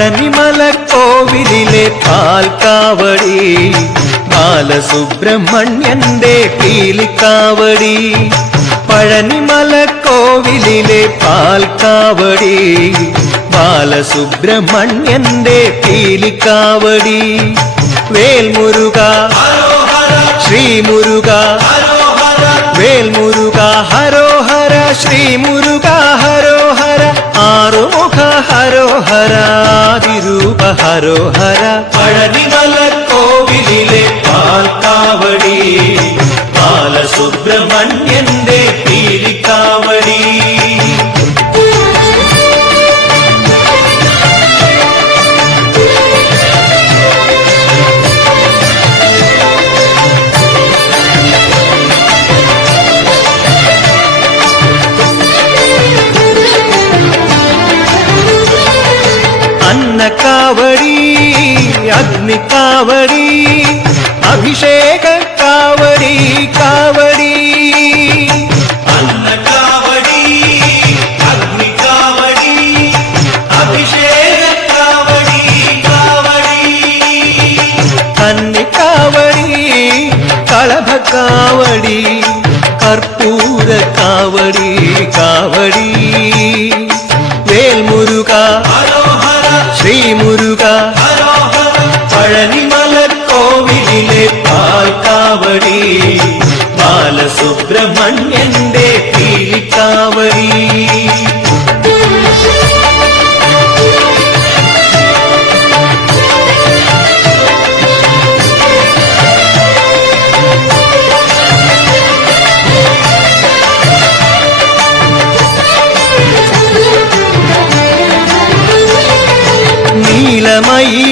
പഴനിമല കോവിലിലെ പാൽക്കാവടി ബാലസുബ്രഹ്മണ്യന്റെ പീലിക്കാവടി പഴനിമല കോവിലിലെ പാൽക്കാവടി ബാലസുബ്രഹ്മണ്യന്റെ പീലിക്കാവടി. വേൽമുരുക ശ്രീമുരുക വേൽമുരുക ഹരോഹര ശ്രീമുരുക ഹര ഹരോ ഹര ആദിരൂപ ഹരോ ഹര പഴനിമല കോവിലിലെ പാൽക്കാവടി ബാലസുബ്രഹ്മണ്യന്റെ कावडी अग्नि अभिषेक कावडी कावडी. कावडी अग्नि कावडी अभिषेक कावडी कावडी. कावडी कळभ कावडी कर्पूर कावडी. പഴനിമല കോവിലിലെ പാൽക്കാവടി ബാലസുബ്രഹ്മണ്യന്റെ പീലിക്കാവടി. നീലമയി